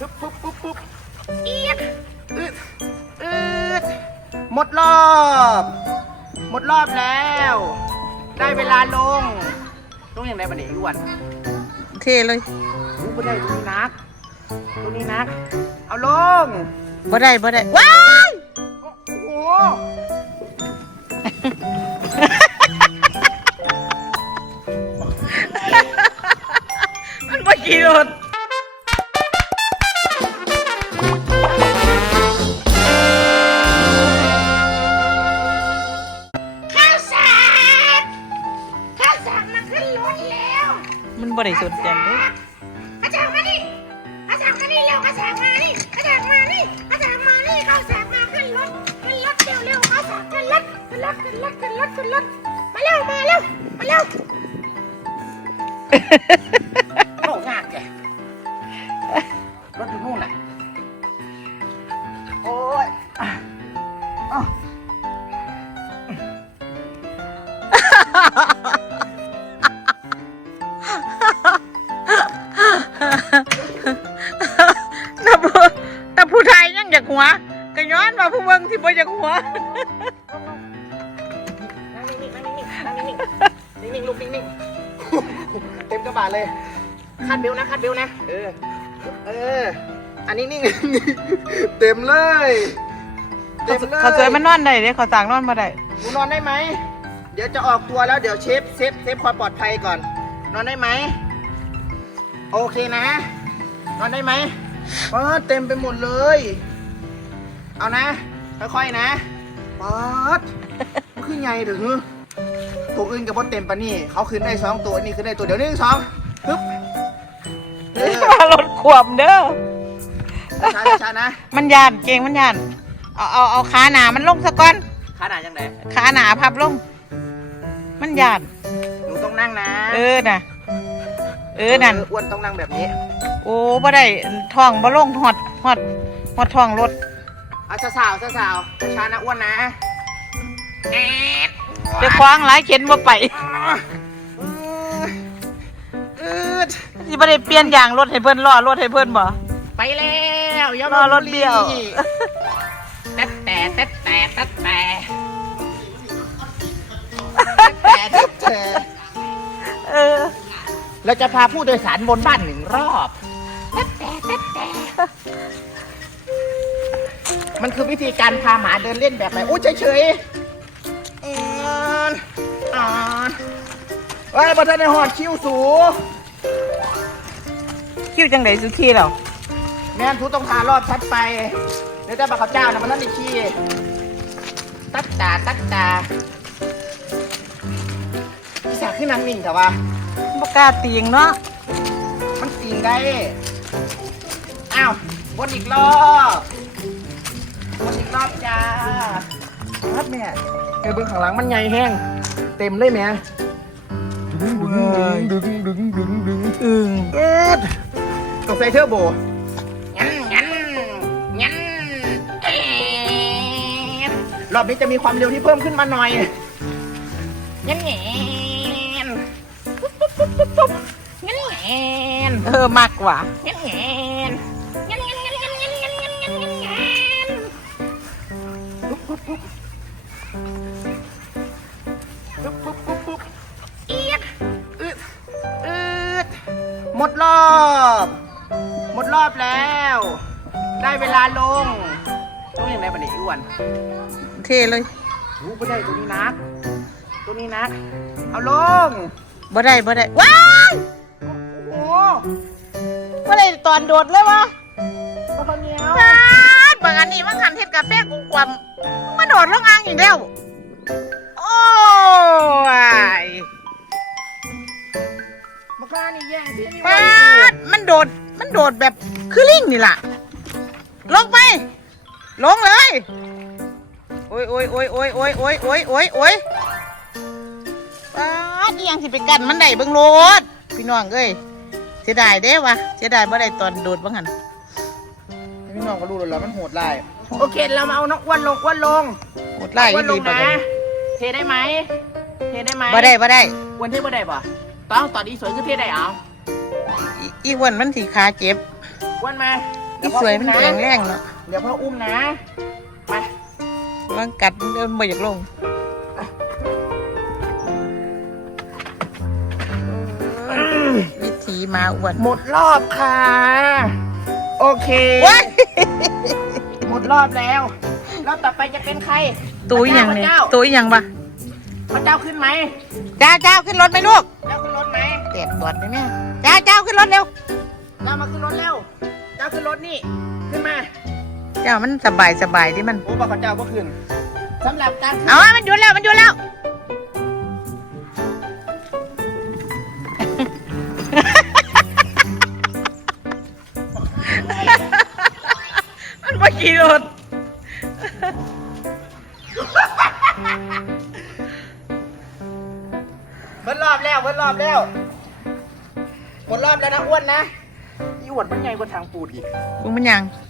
ปุ๊บปุ๊บปุ๊บปุ๊บเอียดอึดอึดหมดรอบ หมดรอบแล้ว ได้เวลาลงต้องอย่างไรบันเอกอ้วนเทเลยอู้ไม่ได้ตรงนี้นักตรงนี้นัก เอาลงบ่ได้บ่ได้ว้ายโอ้โห บ่ได้สนใจเด้อข้าวสารมานี่ข้าวสารมานี่เร็วข้าวสารมานี่ข้าวสารมานี่ข้าวสารมานี่ข้าวสารมาขึ้นรถขึ้นรถเร็วเร็วข้าวสารขึ้นรถขึ้นรถขึ้นรถขึ้นรถขึ้นรถมาเร็วมาเร็วมาเร็วโลกงากแกรถอยู่นู่นน่ะโอ้ยอะอ้าว หัว นั่งนิ่งๆนั่งนิ่งๆนั่งนิ่งๆนิ่งๆลูกนิ่งๆเต็มกระบะเลยคาดเบลต์นะคาดเบลต์นะ เออ เออ อันนี้นิ่งๆเต็มเลย เต็มเลย เขาสวยมันนอนได้เด้เขาต่างนอนบ่ได้หนูนอนได้ไหม เดี๋ยวจะออกตัวแล้วเดี๋ยวเชฟเซฟเซฟความปลอดภัยก่อน นอนได้ไหม โอเคนะ นอนได้ไหมเปิดเต็มไปหมดเลย เอานะ ค่อยๆนะเปิดมันขึ้นใหญ่ถึงตัวอื่นกับบดเต็มปะนี่ เขาขึ้นได้สองตัวนี่ขึ้นได้ตัวเดี๋ยวหนึ่งสองปึ๊บเออรถขวบเด้อช้าๆช้าๆนะ มันยานเก่งมันยานเอาเอาเอาขาหนามันลงซะก่อนขาหนาจังไดขาหนาพับลง มันยานหนูต้องนั่งนะ เออน่ะ เออนั่นอ้วนต้องนั่งแบบนี้ โอ้บ่ได้ท้องบ่ลงหอดหอดหอดท้องรถ เอาสาวสาวช้านะอ้วนนะแอดดี๋คว้างไรเข็นมาไปอืดสิบ่ได้เปลี่ยนยางรถให้เพื่อนล้อรถให้เพื่อนบ่ ไปแล้วย้ารอรถเดียว แต๊ดแต่แต๊ดแต่แต๊ดแต่แต๊ดแต่แต่เออ เราจะพาผู้โดยสารบนบ้านหนึ่งรอบแต๊ดแต่แต่ มันคือวิธีการพาหมาเดินเล่นแบบไหนโอ้ยเฉยๆอ่อนอ่อนเฮ้ยบัตรในหอดคิ้วสูคิวจังได๋สุขี้แล้วแม่นทุต้องทารอบชัดไปเดี๋ยวจะบักข้าวเจ้านะมันนั่นอีกทีตัดตาตัดตาพี่สาวขึ้นนางนิ่งแต่ว่าบ่กล้าตีงเนาะมันสิ่งได้ อ้าววนอีกรอบ วนอีกรอบจ้าครับแม่เออเบื้องข้างหลังมันใหญ่แห้ง เต็มเลยแม่ดึงดึงดึงดึงดึงอึงเอิดต้องใส่เทอร์โบงั้นงั้นงั้นเอ๊ะรอบนี้จะมีความเร็วที่เพิ่มขึ้นมาหน่อยงั้นแงนปุ๊บปุ๊บปุ๊บปุ๊บปุ๊บงั้นแงนเออมากกว่างั้นแงนงั้นงั้น ปุ๊บปุ๊บปุ๊บปุ๊บปุ๊บเอียดอึดอึดหมดรอบ หมดรอบแล้ว ได้เวลาลงต้องอย่างไรบันนี้อ้วนเทเลยรู้ไม่ได้ตัวนี้นัก ตัวนี้นัก เอาลงบ่ได้บ่ได้ว้ายโอ้โหบ่ได้ตอนโดดเลยวะปลาข้าวเหนียว บางอันนี้มันหันเฮ็ดกาแฟกูความมาโดดลงอ่างอีกแล้ว โอ้ยมะกล้านี่แย่งที่นี่ปาดมันโดด มันโดดแบบคือลิงนี่ล่ะ ลงไป ลงเลย โอ้ยโอ้ยโอ้ยโอ้ยโอ้ยโอ้ยโอ้ยโอ้ยโอ้ยปาดนี่ยังสิไปกันมันได้เบิ่งโลดพี่น้องเอ้ยเสียดายเด้วะเสียดายบ่ได้ตอนโดดบ้างหัน พี่น้องก็รู้แล้วมันโหดลายโอเคเรามาเอาน้องอ้วนลงอ้วนลงหมดไล่อ้วนลดีงบ่นะได้เทได้ไหมเทได้ไหมบ่ได้บ่ได้อ้วนเทบ่ได้ป่ะต้องตอนนี้สวยคือเทได้เอาอีอีอ้วันมันสีขาเจ็บอ้วนมาอีสวยมันแข็งแรงเนาะเดี๋ยวพ่ออุ้มนะมาร่างกัดมันเดินบ่อยากลงวิธีมาอ้วนหมดรอบค่ะ โอเคว้าย หมดรอบแล้วรอบต่อไปจะเป็นใครตุ้ยยังเนี่ยพระเจ้าตุ้ยยังปะพระเจ้าขึ้นไหมจ้าเจ้าขึ้นรถไหมลูกเจ้าขึ้นรถไหมเตียดปวดไหมแม่จ้าเจ้าขึ้นรถเร็วเจ้ามาขึ้นรถเร็วเจ้าขึ้นรถนี่ขึ้นมาเจ้ามันสบายสบายที่มันโอ้บอกพระเจ้าก็ขึ้นสำหรับการขึ้น เอาอะมันหยุดแล้วมันหยุดแล้ว มันมาขี่รถหมดรอบแล้วหมดรอบแล้วหมดรอบแล้วนะอ้วนนะอีอ้วนมันใหญ่กว่าทางปูดอีกกูมันยังเ